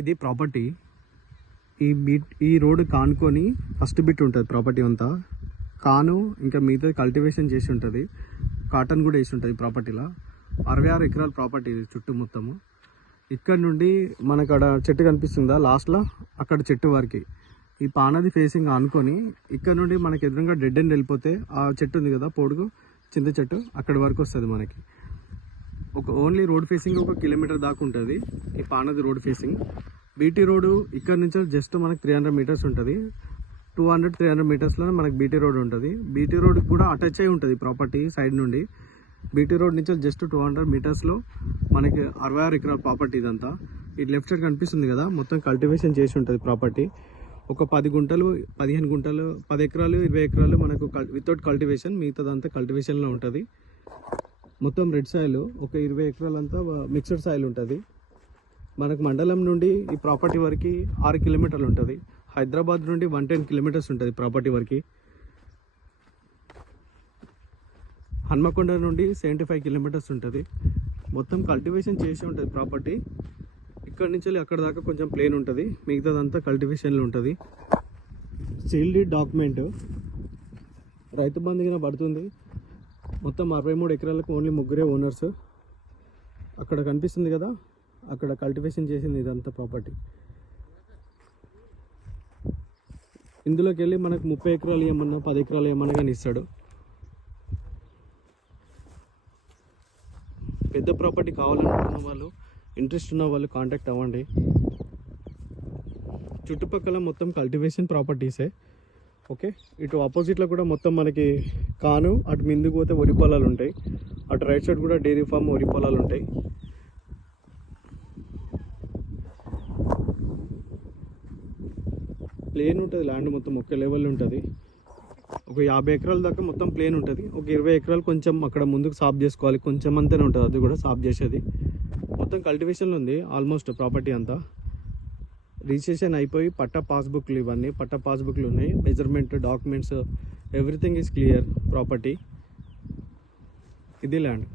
ఇది ప్రాపర్టీ. ఈ road కానుకొని first bit ఉంటుంది ప్రాపర్టీ అంతా. కాను ఇంకా మిగతా కల్టివేషన్ చేసి ఉంటుంది, కాటన్ కూడా వేసి ఉంటుంది ప్రాపర్టీలో. 66 ఎకరాల ప్రాపర్టీ ఇది చుట్టూ మొత్తము. ఇక్కడ నుండి మనకు అక్కడ చెట్టు కనిపిస్తుందా లాస్ట్లో, అక్కడ చెట్టు వరకు ఈ పానది ఫేసింగ్ అనుకొని ఇక్కడ నుండి మనకి ఎదురుగా డెడ్ ఎండ్ వెళ్ళిపోతే ఆ చెట్టు ఉంది కదా పొడుగు చింత చెట్టు, అక్కడి వరకు వస్తుంది మనకి. ఓన్లీ రోడ్ ఫేసింగ్ 1 కిలోమీటర్ దాకా ఉంటుంది ఈ పానది రోడ్ ఫేసింగ్. బీటీ రోడ్ ఇక్కడ నుంచి జస్ట్ మనకి 300 మీటర్స్ ఉంటుంది. 200-300 మీటర్స్లో మనకి బీటీ రోడ్ ఉంటుంది. బీటీ రోడ్ కూడా అటాచ్ అయి ఉంటుంది ప్రాపర్టీ సైడ్ నుండి. బీటీ రోడ్ నుంచి జస్ట్ 200 మీటర్స్లో మనకి 66 ఎకరాల ప్రాపర్టీ ఇదంతా. ఈ లెఫ్ట్ సైడ్ కనిపిస్తుంది కదా, మొత్తం కల్టివేషన్ చేసి ఉంటుంది ప్రాపర్టీ. ఒక 10 గుంటలు 15 గుంటలు 10 ఎకరాలు 20 ఎకరాలు మనకు వితౌట్ కల్టివేషన్, మిగతాదంతా కల్టివేషన్లో ఉంటుంది. మొత్తం రెడ్ సాయిల్ ఒక 20 ఎకరాలంతా మిక్స్డ్ సాయిల్ ఉంటుంది. మనకు మండలం నుండి ఈ ప్రాపర్టీ వరకు 6 కిలోమీటర్లు ఉంటుంది. హైదరాబాద్ నుండి 110 కిలోమీటర్స్ ఉంటుంది ప్రాపర్టీ వరకు. హన్మకొండ నుండి 75 కిలోమీటర్స్ ఉంటుంది. మొత్తం కల్టివేషన్ చేసి ఉంటుంది ప్రాపర్టీ. ఇక్కడ నుంచి అక్కడ దాకా కొంచెం ప్లేన్ ఉంటుంది, మిగతాదంతా కల్టివేషన్లో ఉంటుంది. సీల్డ్ డాక్యుమెంట్ రైతు బంధుగా పడుతుంది. మొత్తం 63 ఎకరాలకు ఓన్లీ 3 ఓనర్స్. అక్కడ కనిపిస్తుంది కదా, అక్కడ కల్టివేషన్ చేసింది ఇదంతా ప్రాపర్టీ. ఇందులోకి వెళ్ళి మనకు 30 ఎకరాలు ఏమన్నా 10 ఎకరాలు ఏమన్నా కానీ ఇస్తాడు. పెద్ద ప్రాపర్టీ కావాలనుకున్న వాళ్ళు, ఇంట్రెస్ట్ ఉన్న వాళ్ళు కాంటాక్ట్ అవ్వండి. చుట్టుపక్కల మొత్తం కల్టివేషన్ ప్రాపర్టీసే. ఓకే, ఇటు ఆపోజిట్లో కూడా మొత్తం మనకి కాను, అటు ముందుకు పోతే వరి పొలాలు ఉంటాయి. అటు రైట్ సైడ్ కూడా డైరీ ఫామ్ వరి పొలాలు ఉంటాయి. ప్లేన్ ఉంటుంది ల్యాండ్ మొత్తం, ఒకే లెవెల్ ఉంటుంది. ఒక 50 ఎకరాల దాకా మొత్తం ప్లేన్ ఉంటుంది. ఒక 20 ఎకరాలు కొంచెం అక్కడ ముందుకు సాఫ్ చేసుకోవాలి, కొంచెం అంతనే ఉంటుంది, అది కూడా సాఫ్ చేసేది. మొత్తం కల్టివేషన్లో ఉంది ఆల్మోస్ట్ ప్రాపర్టీ అంతా. రిజిస్ట్రేషన్ అయిపోయి పట్టా పాస్బుక్లు, ఇవన్నీ పట్టా పాస్బుక్లు ఉన్నాయి. Measurement documents everything is clear property. ఇది ల్యాండ్.